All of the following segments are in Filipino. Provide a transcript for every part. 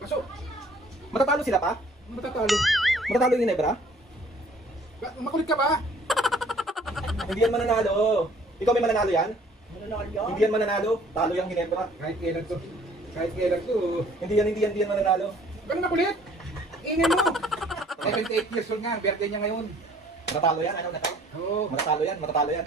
Pasok. Matatalo sila pa? Matatalo. Matatalo yung Ginebra? Makulit ka ba? Hindi yan mananalo. Ikaw may mananalo yan? Hindi yan mananalo. Talo yung Ginebra. Kahit kailan to. Kahit kailan to. Hindi yan mananalo. Ganun makulit. Ingay mo. 78 years old nga. Birthday niya ngayon. Matatalo yan, ano na to? Oo. Matatalo yan. Nawala!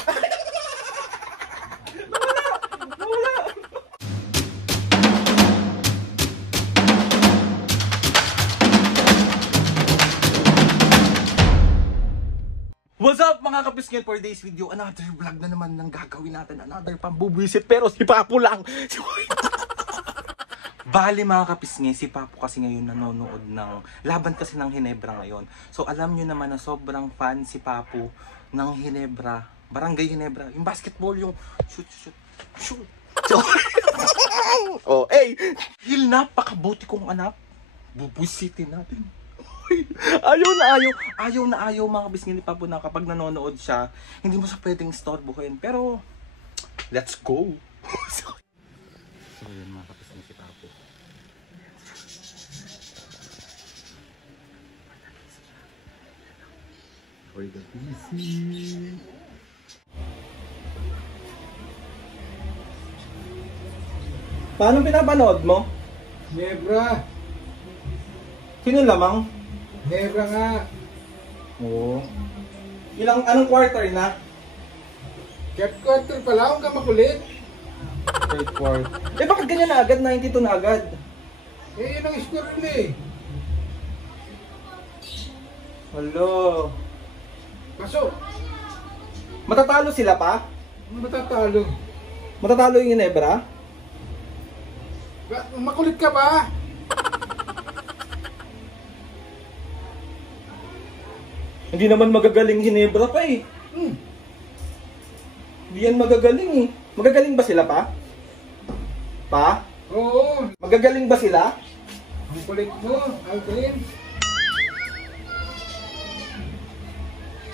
What's up mga kapisngin, for today's video, another vlog na naman ng gagawin natin, another pambubwisit, pero si Papo lang. Bali mga kapisngin, si Papo kasi ngayon nanonood ng laban kasi ng Ginebra ngayon. So alam nyo naman na sobrang fan si Papo ng Ginebra, Barangay Ginebra, yung basketball, yung shoot. Oh, hey! Hil, napakabuti kong anak, bubwisitin natin. Ayaw na ayaw mga kabisngin ni Papo na kapag nanonood siya, hindi mo siya pwedeng istorbohin. Pero, let's go! So yun mga kabisngin si Papo. For the PC. Paano pinapanood mo? Ginebra. Sino lamang? Ginebra nga. Oo. Anong quarter na? Third quarter pala. Huwag ka makulit. Third quarter. Eh bakit ganyan na agad? 92 na agad. Eh yun ang score nila eh. Hello. Pasok. Matatalo sila pa? Matatalo. Matatalo yung Ginebra? Makulit ka ba? Hindi naman magagaling Ginebra pa eh. Hindi yan magagaling eh. Magagaling ba sila pa? Pa? Oo. Magagaling ba sila? Ang kulit mo, Alvin.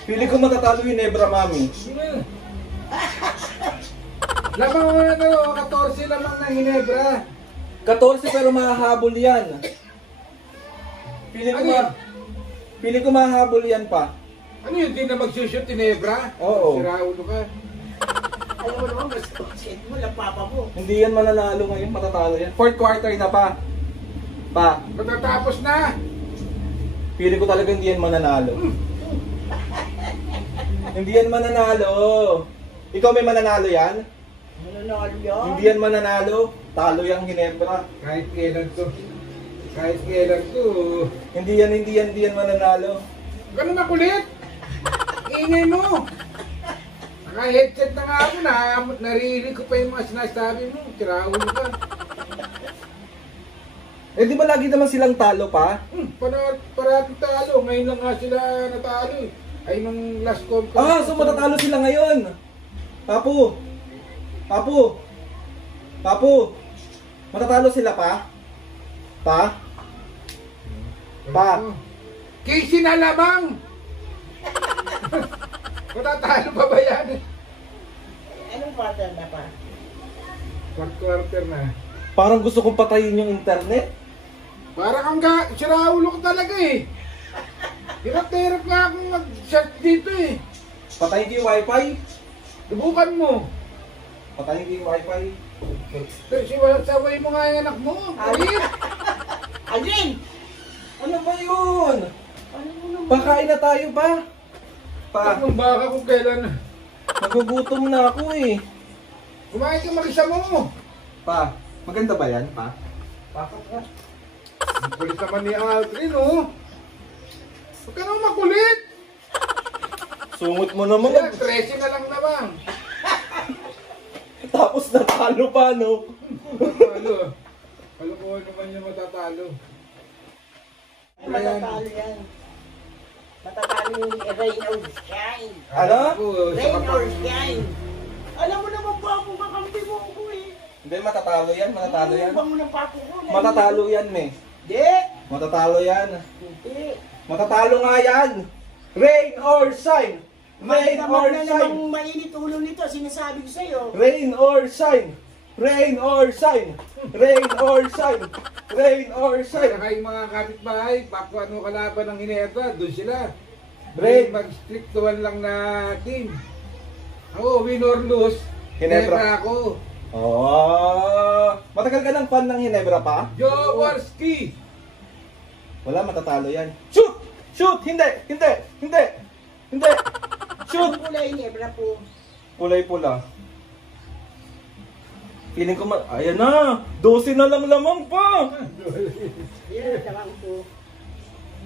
Pili ko matatalo yung Ginebra, mami. Lamang mo na 14 lamang ng Ginebra. 14 pero mahahabol yan. Pili ko mahahabol yan pa. Ano yun, di na magsushoot Ginebra? Oo. Siraulo ka. Alam mo naman, mas set mo lang papa mo. Hindi yan mananalo ngayon, matatalo yan. Fourth quarter na pa. Pa, Matatapos na. pili ko talaga hindi yan mananalo. Hindi yan mananalo. Ikaw may mananalo yan? Mananalo yan. Hindi yan mananalo. Talo yung Ginebra. Kahit kailan to. Kahit kailan to. Hindi yan mananalo. Ganun makulit. Ingay mo. Naka-headset na nga ako. Naririnig ko pa yung mga sinasabi mo. Siraulo ka. Eh di ba lagi naman silang talo pa? Parating talo. Ngayon lang nga sila natalo eh. Ay nung last conference. Ah, so matatalo sila ngayon. Papo. Matatalo sila pa? Pa. Casey na lamang! Matatalo pa ba yan? Anong pattern na pa? Fourth quarter na. Parang gusto kong patayin yung internet. Parang siraulo ka talaga eh. Hirap nga akong mag-shot dito eh. Patayin ko yung wifi. Subukan mo. Patayin ko yung wifi. Saway mo nga yung anak mo. Kulit! Alvin! Ano ba yun? Ano mo naman? Pakain na tayo pa. Anong baka kung kailan. Nagugutom na ako eh. Kumain ka mag-isa mo. Pa, maganda ba yan, pa? Bakit ka? Ang kulit naman ni Aldrin oh. Huwag ka naman makulit. Sungot mo naman. Kaya 13 na lang naman. Tapos natalo pa, no? Matatalo. Alam ko naman yung matatalo. Matatalo yan. Matatalo yung rain or shine. Ano? Rain or shine. Alam mo naman pa ako, kakampi mo ako eh. Hindi, matatalo yan. Bango ng papo ko. Matatalo yan, me. Hindi. Matatalo yan. Hindi. Matatalo nga yan. Rain or shine. Rain or na shine. namang mainit ulo nito, sinasabi ko sa'yo. Rain or shine. Rain or shine! Rain or shine! Rain or shine! Saka yung mga kapitbahay, bako ano kalaban ng Ginebra, doon sila. Rain. Mag-strict to one lang na team. Ako, win or lose, Ginebra. Ginebra ako. Oh, matagal ka ng fan ng Ginebra pa? Jaworski! Wala, matatalo yan. Shoot! Shoot! Hindi! Hindi! Hindi! Hindi! Shoot! Ang kulay Ginebra po. Kulay pula. Feeling ko ayan na! 12 na lang lamang pa! Yan, lamang po.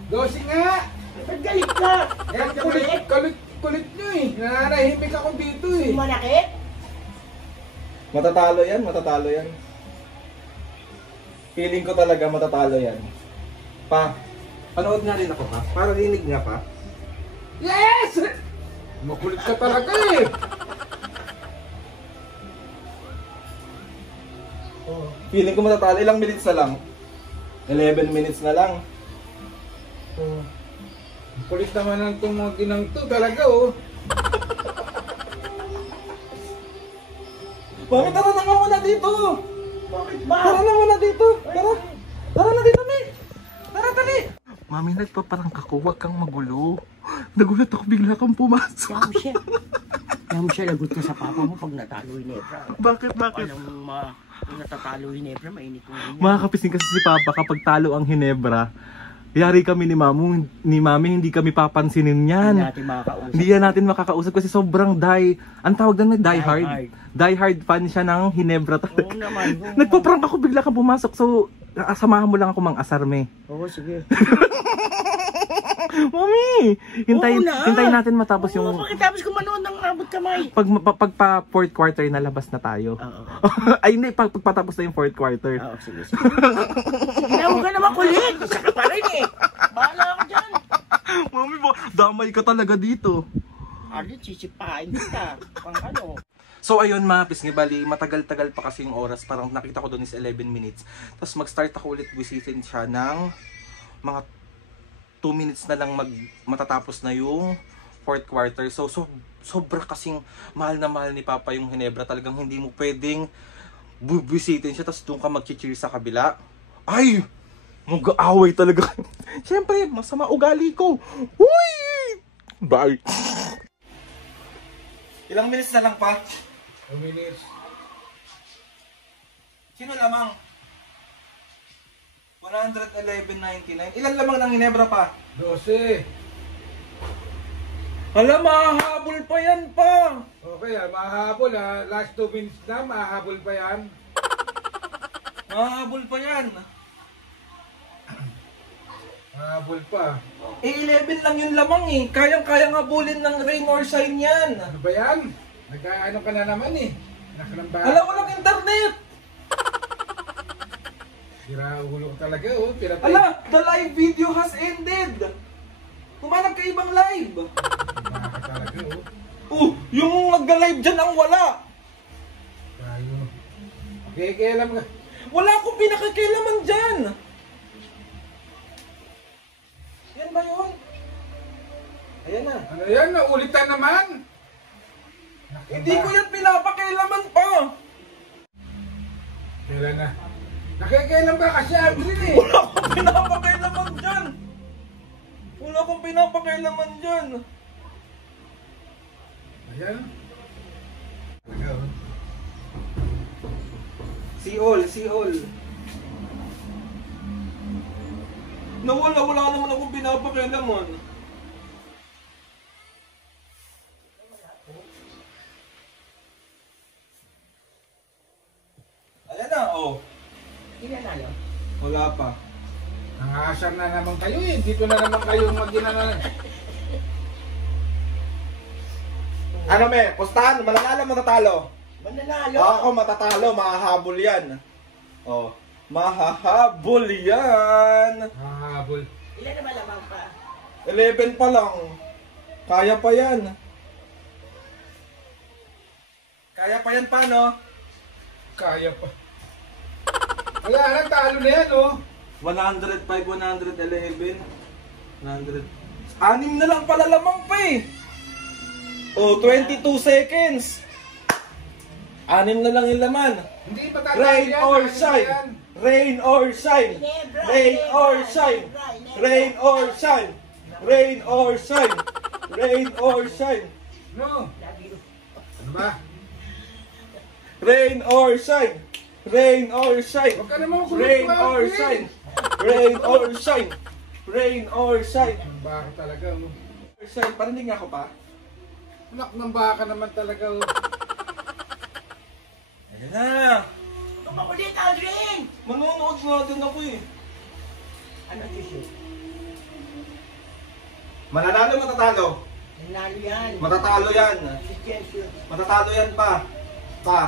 Dosi nga! Ba't galit ka? Eh, kulit nyo eh. Nananahimik ako dito eh. Manakit? Matatalo yan, matatalo yan. Feeling ko talaga matatalo yan. Pa, panood nga rin ako pa. Para rinig nga pa. Yes! Makulit ka talaga eh. Feeling ko matatalo. Ilang minutes na lang? 11 minutes na lang. Kulit naman ang itong mga ginang to talaga oh. Mami, tara na nga muna dito! Bakit ba? Tara na muna dito! Tara! Tara na dito, Mi! Tara, tali! Mami, nagpaparang kako, huwag kang magulo. Nagulat ako, bigla kang pumasok. Kaya mo siya lagot ka sa papa mo pag natalo Ginebra. Bakit, bakit? Alam mo, kung natatalo Ginebra, mainit yung ganyan. Makakapising kasi si Papa kapag talo ang Ginebra. Yari kami ni Mami, hindi kami papansinin yan. Hindi natin makakausap. Hindi yan natin makakausap kasi sobrang ang tawag doon na die hard. Die hard fan siya ng Ginebra talaga. Oo naman. Nagpa-prank ako, bigla kang pumasok. So, samahan mo lang ako mang asarme. Oo, sige. Mami, hintayin natin matapos Oo, yung pagkatapos ko manood ng abot kamay. pagpa fourth quarter na labas na tayo. Oo. Ay hindi, pagpatapos na yung fourth quarter. Oo, sige. Sige, huwag ka naman kulit. Isa ka pa rin eh. Bahala ako dyan. Mami, damay ka talaga dito. Alit, sisipain kita. Pang ano. So ayun mga pisngi, bali matagal-tagal pa kasi yung oras, parang nakita ko doon is 11 minutes. Tapos mag-start ako ulit visitin siya ng mga 2 minutes na lang matatapos na yung fourth quarter. So sobra kasing mahal na mahal ni Papa yung Ginebra, talagang hindi mo pwedeng bubisitin siya tapos doon ka mag-cheer sa kabila. Ay! Mag-aaway talaga. Siyempre, masama ugali ko. Uy! Bye! Ilang minutes na lang pa? 2 minutes. Sino lamang? 111.99. Ilan lamang ng Ginebra pa? 12. Hala, mahahabol pa yan pa! Okay mahahabol ha. Last 2 minutes na, mahahabol pa yan. Mahahabol pa yan. Mahahabol pa. 11 lang yung lamang eh. Kayang-kayang habulin ng rain or shine yan. Ano ba yan? Nagkaano ka na naman eh. Nakalamba. Hala, walang internet! Sira ulo ko talaga oh. Pinatay. Hala, the live video has ended! Humanap ka ibang live! Baka talaga oh. Yung nagga-live dyan ang wala! Tayo. Okay, kaya alam ka. Wala akong pinakakailaman dyan! Yan ba yun? Ayan na. Ano yan? Naulitan naman. Hindi ko yan pinapakailaman pa! Kailan na? Nakikailan ka kasi Aldrin eh. Wala akong pinapakailaman dyan! Wala akong pinapakailaman dyan! Ayan. Talaga oh. See all. Wala naman akong pinapakailaman. Ayan na, oh. Hindi na nalo. Wala pa. Nangasar na naman kayo eh. Dito na naman kayo mag-ginana. Ano me? Pustahan, mananalo, matatalo? Mananalo. Ako matatalo, mahahabol yan. Oh, mahahabol yan. Mahabol. Ilan naman lamang pa? 11 pa lang. Kaya pa yan. Kaya pa yan pa, no? Kaya pa. Wala na, talo na yan oh. 105, 111, 100. Anim na lang pala lamang pa eh. Oh, 22 seconds. Anim na lang yung laman. Hindi matatagal Rain yan. or Ano shine. yan? Rain or shine. Ginebra, Rain Ginebra, or shine. Ginebra, Ginebra. Rain or shine. Rain or shine. Rain or shine. No. Lagi ko. Ano ba? Rain or shine. Rain or shine. Huwag ka naman kulit Rain ko, or Alfred. shine. Rain or shine. Rain or shine. Ang baka talaga. Oh. Shine. Parinig nga ako pa. Anak ng baka naman talaga. Oh. Ayan na. Kumakulit, Aldrin! Manonood nga din ako eh. Ano tissue? Mananalo, matatalo. Nanalo yan. Matatalo yan. Si Chelsea. Matatalo yan pa. Pa.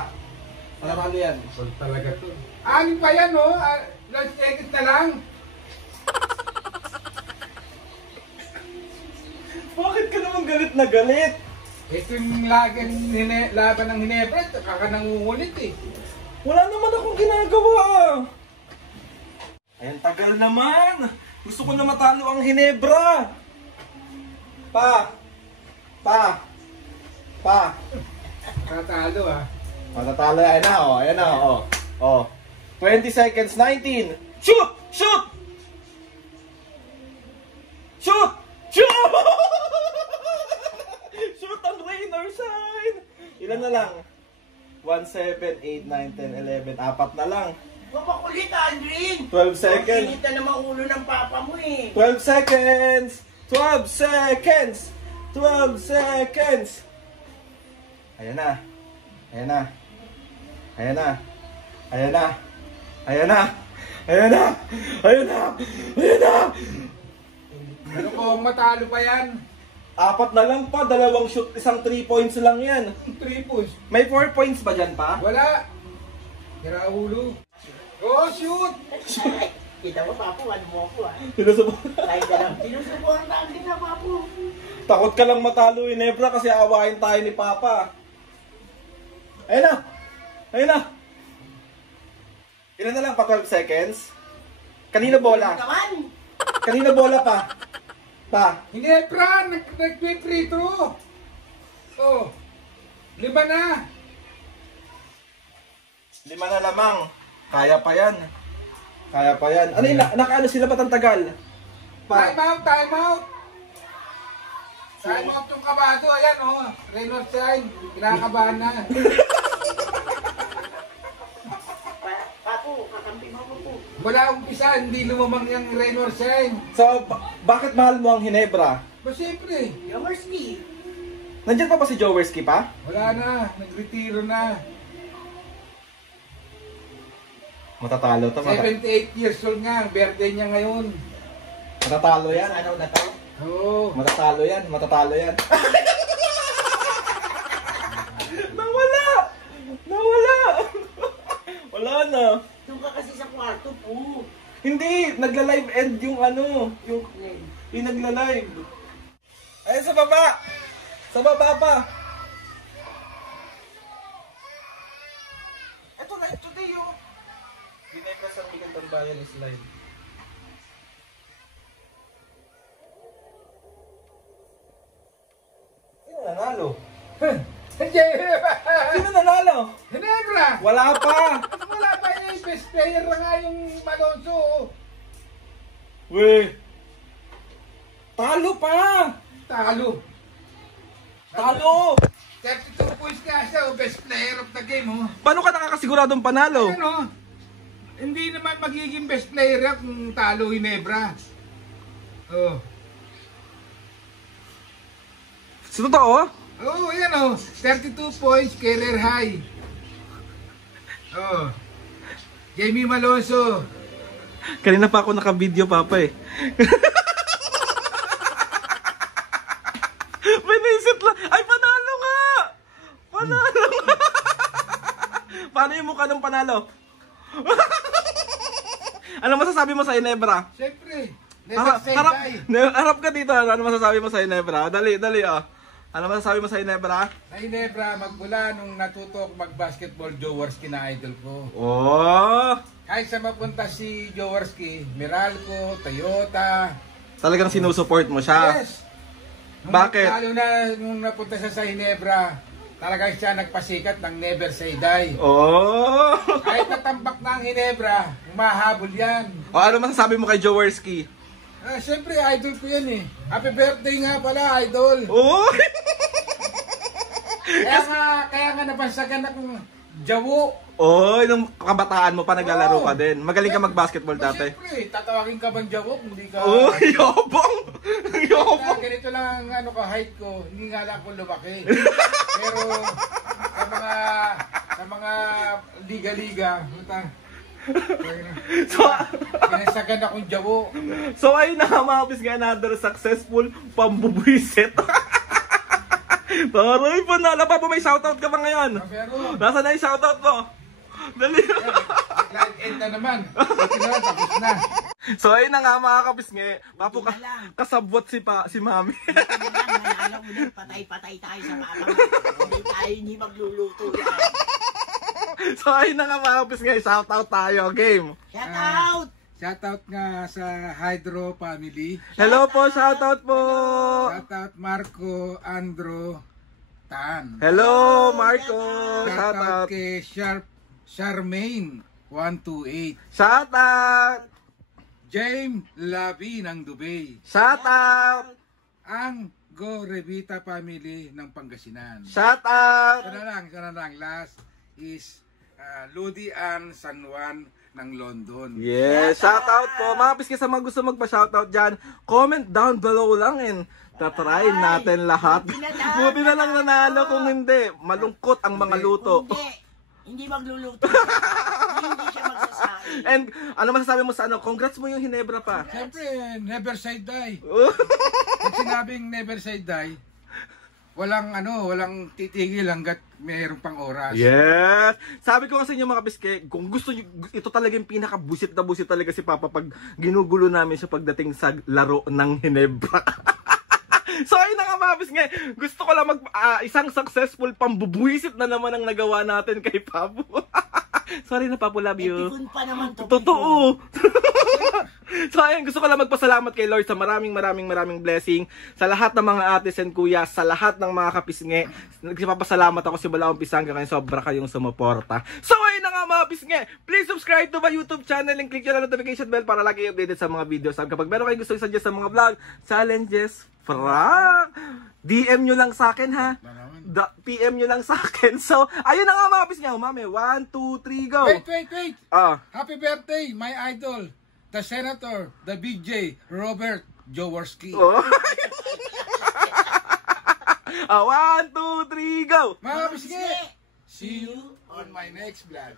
Matatalo yan. Well, talaga to. Anim pa yan, oh. Last second na lang. Bakit ka naman galit na galit? Ito yung laban ng Hinebra. Kaka nangungulit eh. Wala naman akong ginagawa. Ayan, tagal naman. Gusto ko na matalo ang Hinebra. Pa. Pa. Pa. Katalo ah. Matatalo. Ayan na, oh. Ayan na, oh. Oh. 20 seconds, 19. Shoot! Shoot! Shoot! Shoot! Shoot ang rain or shine! Ilan na lang? 1, 7, 8, 9, 10, 11. Apat na lang. Kumakulit, Aldrin! 12 seconds. Ang sinita naman ulo ng papa mo eh. 12 seconds! 12 seconds! 12 seconds! Ayan na. Ayan na. Ayan na. Ayan na. Ayan na. Ayan na. Ayan na. Ayan na. Ano ko, matalo pa yan. Apat na lang pa. Dalawang shoot. Isang 3 points lang yan. 3 points. May 4 points ba dyan pa? Wala. Tira ulo. Oh, shoot! Kita mo, papo, ano mo ako ah. Kahit na lang, sinusubukan na ang na, papo. Takot ka lang matalo, Hinebra, kasi awahin tayo ni Papa. Ayun na! Ayun na! Ilan na lang pa? 12 seconds? Kanina bola? Naman! Kanina bola pa? Pa? Hinebra! Nag-free throw! Oh. 5 na. 5 na lamang. Kaya pa yan. Kaya pa yan. Ano yun? Nakaano sila ba't ang tagal? Pa? Time out, time out! Time out yung kabado. Ayan oh. Reynolds sign. Kinakabahan na. Papo, kakampi mo po. Wala umpisa, hindi lumamang yung Reynolds sign. So, bakit mahal mo ang Hinebra? Ba siyempre, Yomerski. Nandiyan pa ba si Jowerski pa? wala na. Nagretiro na. Matatalo to. 78 years old nga. Ang birthday niya ngayon. Matatalo yan. Ano na to? Oo. Matatalo yan. Matatalo yan. Nawala! Nawala! Wala na. Doon ka kasi sa kwarto po. Hindi, nagla-live end yung ano, yung nagla-live. Ay, sa baba! Sa baba pa! Ito na, today yung Ginebra San Miguel Tambayan is live. Sino nanalo? Sino nanalo? Hinebra! Wala pa! Wala pa yung best player na nga yung Malonzo. Weh! Talo pa! Talo. Talo! 32 points nga siya, best player of the game. Oh. Paano ka nakakasiguradong panalo? Ano? Hindi naman magiging best player yan kung talo Hinebra. Oh. Sa totoo? Oh, yan oh. 32 points, career high. Oh. Jamie Malonzo. Kanina pa ako naka-video, Papa eh. May naisip lang. Ay, panalo nga! Panalo nga! Paano yung mukha ng panalo? Ano masasabi mo sa Hinebra? Siyempre. Never say die. Harap ka dito. Ano masasabi mo sa Hinebra? Dali, dali ah. Ano masasabi mo sa Hinebra? Na Hinebra, magmula nung natuto ako mag-basketball, Jowerski na idol ko. Oh! Kahit sa mapunta si Jowerski, Meralco, Toyota. Talagang sinusupport mo siya. Yes! Bakit? Lalo na nung napunta siya sa Hinebra, talagang siya nagpasikat ng Never Say Die. Oh! Kahit natambak na ang Hinebra, umahabol yan. O ano masasabi mo kay Jaworski? Siyempre, idol ko yan eh. Happy birthday nga pala, idol. Oh! Kaya nga nabansagan akong jawo. Oh, nung kabataan mo pa naglalaro ka din. Magaling ka mag-basketball dati. Siyempre, tatawagin ka bang jawo kung hindi ka... Oh, yobong! Yobong! Ganito lang ang height ko, hindi nga lang ako lumaki. Pero sa mga liga-liga, So, pinasagan akong jawo. so ayun na nga mga kapis nga, another successful pambubuisit. Taray pa na. Lapa pa, may shoutout ka pa ngayon. Pero, Nasaan na yung shoutout mo? Dali. end na naman. Ito na, tapos na. So ayun na nga mga kapis nga. Papo kasabwat si Mami. Nanalo ulit, patay-patay tayo sa papa. Hindi magluluto yan. So ayun na nga mga kapis nga. Shoutout tayo. Game. Shout out! Shoutout nga sa Hydro family. Hello po. Shoutout po. Shoutout Marco Andro Tan. Hello Marco. Shoutout Shoutout. kay Charmaine 128. Shoutout. James Lavi ng Dubai. Shoutout. Ang Go Revita family ng Pangasinan. Shoutout. Isa na lang. Last is Ludi Ann San Juan ng London. Yes, shoutout po. Mga piski sa mga gusto magpa-shoutout dyan, comment down below lang and tatry natin lahat. Buti na lang nanalo, kung hindi, malungkot ang mga luto. Hindi magluluto. Hindi siya magsasabi. And ano masasabi mo sa ano? Congrats mo yung Hinebra pa. Siyempre, never say die. Pag sinabing never say die, walang titigil hanggat mayroong pang oras. Yes! Sabi ko kasi inyo mga piski, kung gusto nyo, ito talaga yung pinaka-busit na busit talaga si Papa pag ginugulo namin siya pagdating sa laro ng Hinebra. So ayun na nga mga piski, gusto ko lang isang successful pambubuisit na naman ang nagawa natin kay Papu. Sorry na Papu, love you. Tipon pa naman to. Totoo. So ayun, gusto ko lang magpasalamat kay Lord sa maraming blessing sa lahat ng mga ates and kuya, sa lahat ng mga kapisnge. Nagpapasalamat ako si Balaong Pisanga kaya sobra kayong sumuporta. So ayun na nga mga pisnge, please subscribe to my YouTube channel and click yung notification bell para lagi updated sa mga videos. Kapag meron kayong gusto i-suggest sa mga vlog, challenges, prank, DM nyo lang sa akin ha. PM nyo lang sa akin. So ayun na nga mga pisnge, umami, 1, 2, 3, go. Wait. Happy birthday, my idol, the Senator, the BJ, Robert Jaworski. Oh. 1, 2, 3, go. Mga bisge, see you on my next vlog.